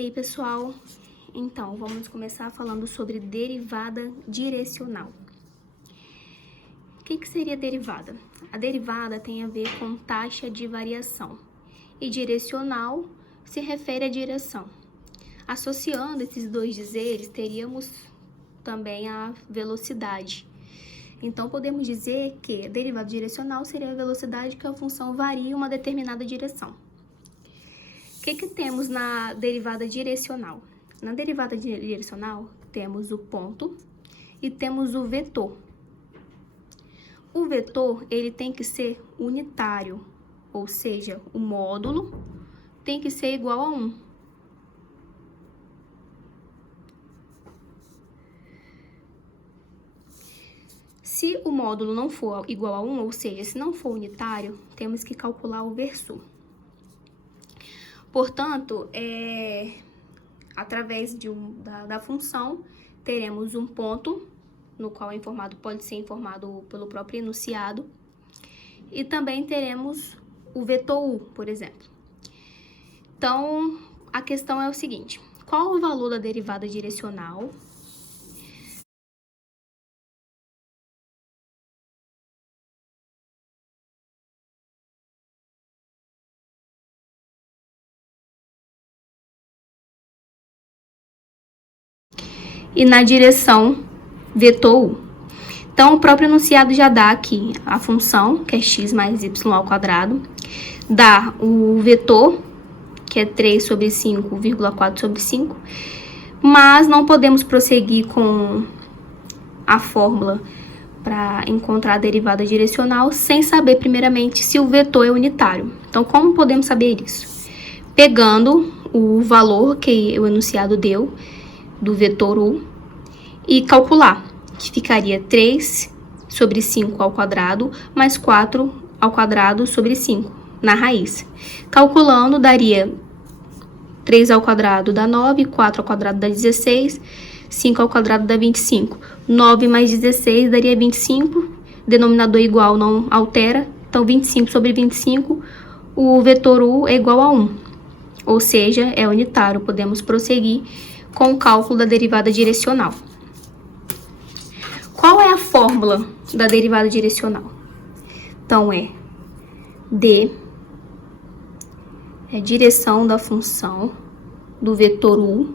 Ei, pessoal, então vamos começar falando sobre derivada direcional. O que seria derivada? A derivada tem a ver com taxa de variação e direcional se refere à direção. Associando esses dois dizeres, teríamos também a velocidade. Então, podemos dizer que a derivada direcional seria a velocidade que a função varia em uma determinada direção. O que temos na derivada direcional? Na derivada direcional, temos o ponto e temos o vetor. O vetor, ele tem que ser unitário, ou seja, o módulo tem que ser igual a 1. Se o módulo não for igual a 1, ou seja, se não for unitário, temos que calcular o versor. Portanto, através da função, teremos um ponto, no qual pode ser informado pelo próprio enunciado, e também teremos o vetor u, por exemplo. Então, a questão é o seguinte: qual o valor da derivada direcional? E na direção vetor u. Então, o próprio enunciado já dá aqui a função, que é x mais y ao quadrado, dá o vetor, que é 3 sobre 5, 4 sobre 5, mas não podemos prosseguir com a fórmula para encontrar a derivada direcional sem saber, primeiramente, se o vetor é unitário. Então, como podemos saber isso? Pegando o valor que o enunciado deu do vetor u e calcular, que ficaria 3 sobre 5 ao quadrado mais 4 ao quadrado sobre 5 na raiz. Calculando, daria 3 ao quadrado dá 9, 4 ao quadrado dá 16, 5 ao quadrado dá 25. 9 mais 16 daria 25, denominador igual não altera, então 25 sobre 25, o vetor u é igual a 1, ou seja, é unitário. Podemos prosseguir com o cálculo da derivada direcional. Qual é a fórmula da derivada direcional? Então, é d, é a direção da função do vetor u,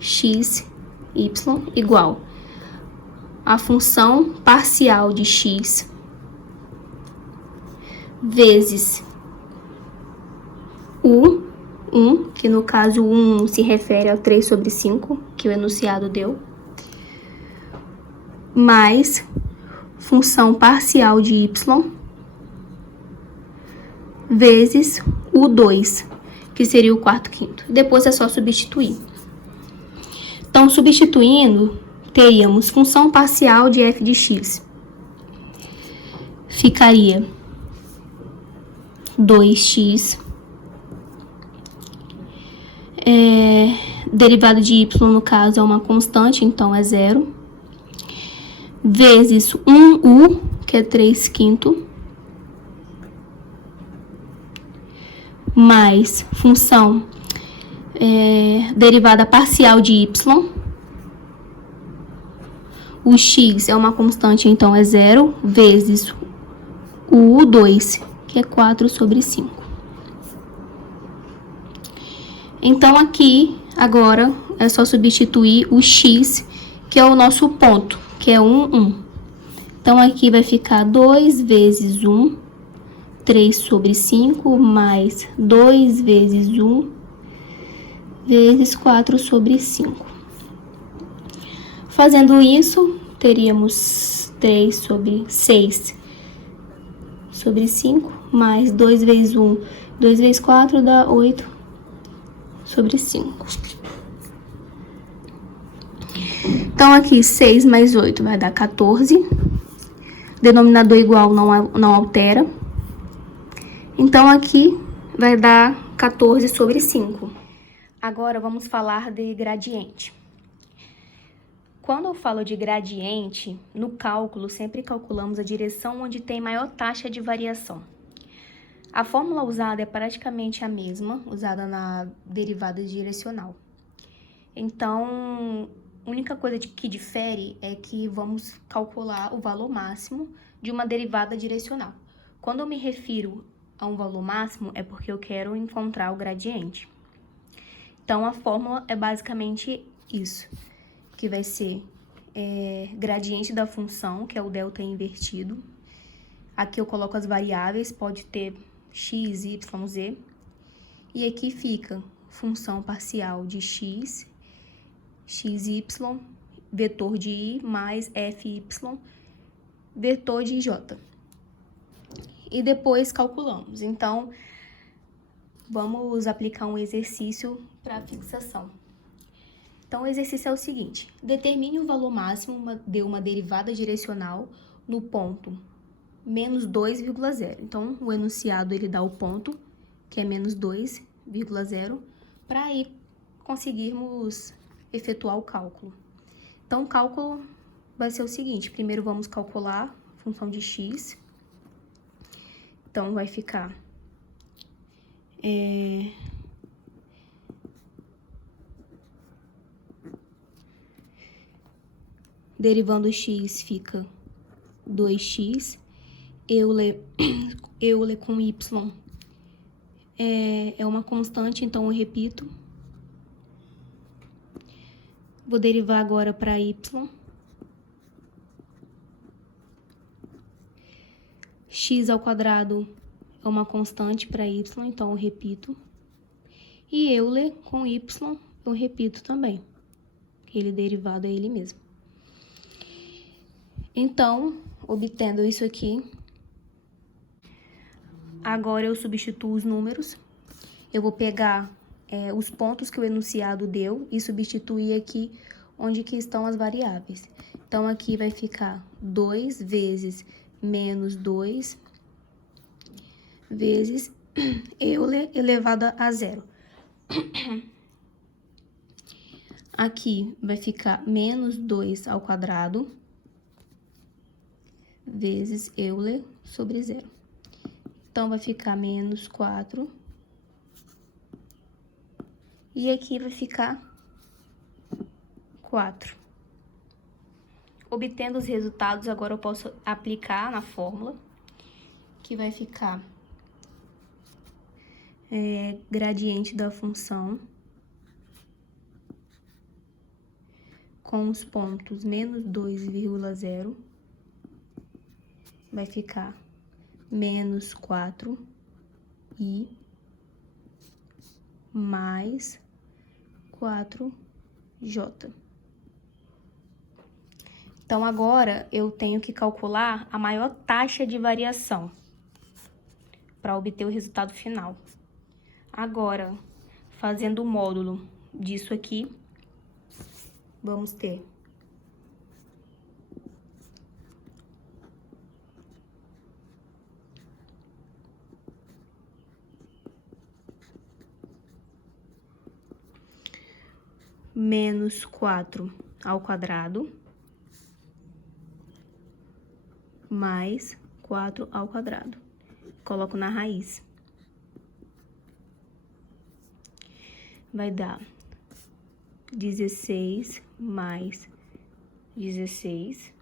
x, y, igual a função parcial de x vezes u, 1, que no caso 1 se refere ao 3 sobre 5, que o enunciado deu, mais função parcial de y vezes o 2, que seria o quarto quinto. Depois é só substituir. Então, substituindo, teríamos função parcial de f de x. Ficaria 2x. Derivada de y, no caso, é uma constante, então é 0. Vezes 1u, que é 3 quinto. Mais função derivada parcial de y. O x é uma constante, então é 0, vezes o u2, que é 4 sobre 5. Então, aqui, agora, é só substituir o x, que é o nosso ponto, que é 1, 1. Então, aqui vai ficar 2 vezes 1, 3 sobre 5, mais 2 vezes 1, vezes 4 sobre 5. Fazendo isso, teríamos 3 sobre 6 sobre 5, mais 2 vezes 1, 2 vezes 4 dá 8 sobre 5. Então, aqui 6 mais 8 vai dar 14. Denominador igual não altera. Então, aqui vai dar 14 sobre 5. Agora, vamos falar de gradiente. Quando eu falo de gradiente, no cálculo, sempre calculamos a direção onde tem maior taxa de variação. A fórmula usada é praticamente a mesma, usada na derivada direcional. Então, a única coisa que difere é que vamos calcular o valor máximo de uma derivada direcional. Quando eu me refiro a um valor máximo, é porque eu quero encontrar o gradiente. Então, a fórmula é basicamente isso, que vai ser gradiente da função, que é o delta invertido. Aqui eu coloco as variáveis, pode ter x, y, z. E aqui fica função parcial de x, xy, vetor de y, mais fy, vetor de j. E depois calculamos. Então, vamos aplicar um exercício para fixação. Então, o exercício é o seguinte: determine o valor máximo de uma derivada direcional no ponto menos 2,0. Então, o enunciado ele dá o ponto, que é menos 2,0, para aí conseguirmos efetuar o cálculo. Então, o cálculo vai ser o seguinte: primeiro vamos calcular a função de x. Então, vai ficar derivando x fica 2x, Euler com y é uma constante, então eu repito. Vou derivar agora para y. X ao quadrado é uma constante para y, então eu repito. E Euler com y eu repito também. Ele derivado é ele mesmo. Então, obtendo isso aqui, agora eu substituo os números. Eu vou pegar os pontos que o enunciado deu e substituir aqui onde que estão as variáveis. Então, aqui vai ficar 2 vezes menos 2 vezes Euler elevado a 0. Aqui vai ficar menos 2 ao quadrado vezes Euler sobre 0. Então, vai ficar menos 4. E aqui vai ficar 4. Obtendo os resultados, agora eu posso aplicar na fórmula, que vai ficar gradiente da função com os pontos menos 2,0, vai ficar menos 4 e mais 4j. Então, agora eu tenho que calcular a maior taxa de variação para obter o resultado final. Agora, fazendo o módulo disso aqui, vamos ter menos 4 ao quadrado mais 4 ao quadrado. Coloco na raiz. Vai dar 16 mais 16,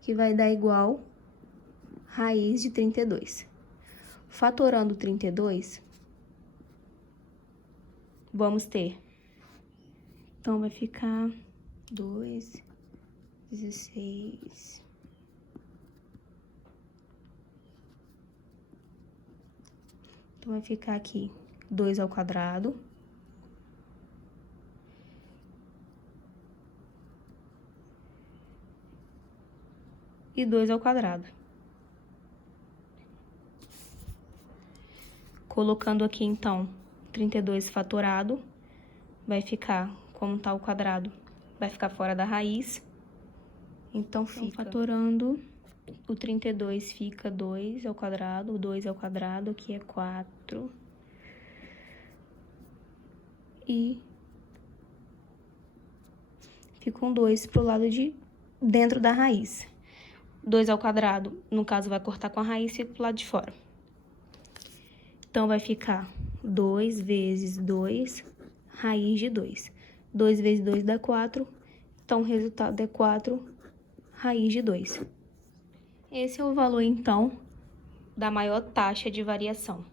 que vai dar igual raiz de 32. Fatorando 32, vamos ter. Então, vai ficar 2, 16. Então, vai ficar aqui 2 ao quadrado. E 2 ao quadrado. Colocando aqui, então, 32 fatorado, vai ficar, como tá o quadrado, vai ficar fora da raiz. Então, fica fatorando, o 32 fica 2 ao quadrado, o 2 ao quadrado, aqui é 4. E fica um 2 pro lado de dentro da raiz. 2 ao quadrado, no caso, vai cortar com a raiz e fica pro lado de fora. Então, vai ficar 2 vezes 2, raiz de 2. 2 vezes 2 dá 4, então o resultado é 4, raiz de 2. Esse é o valor, então, da maior taxa de variação.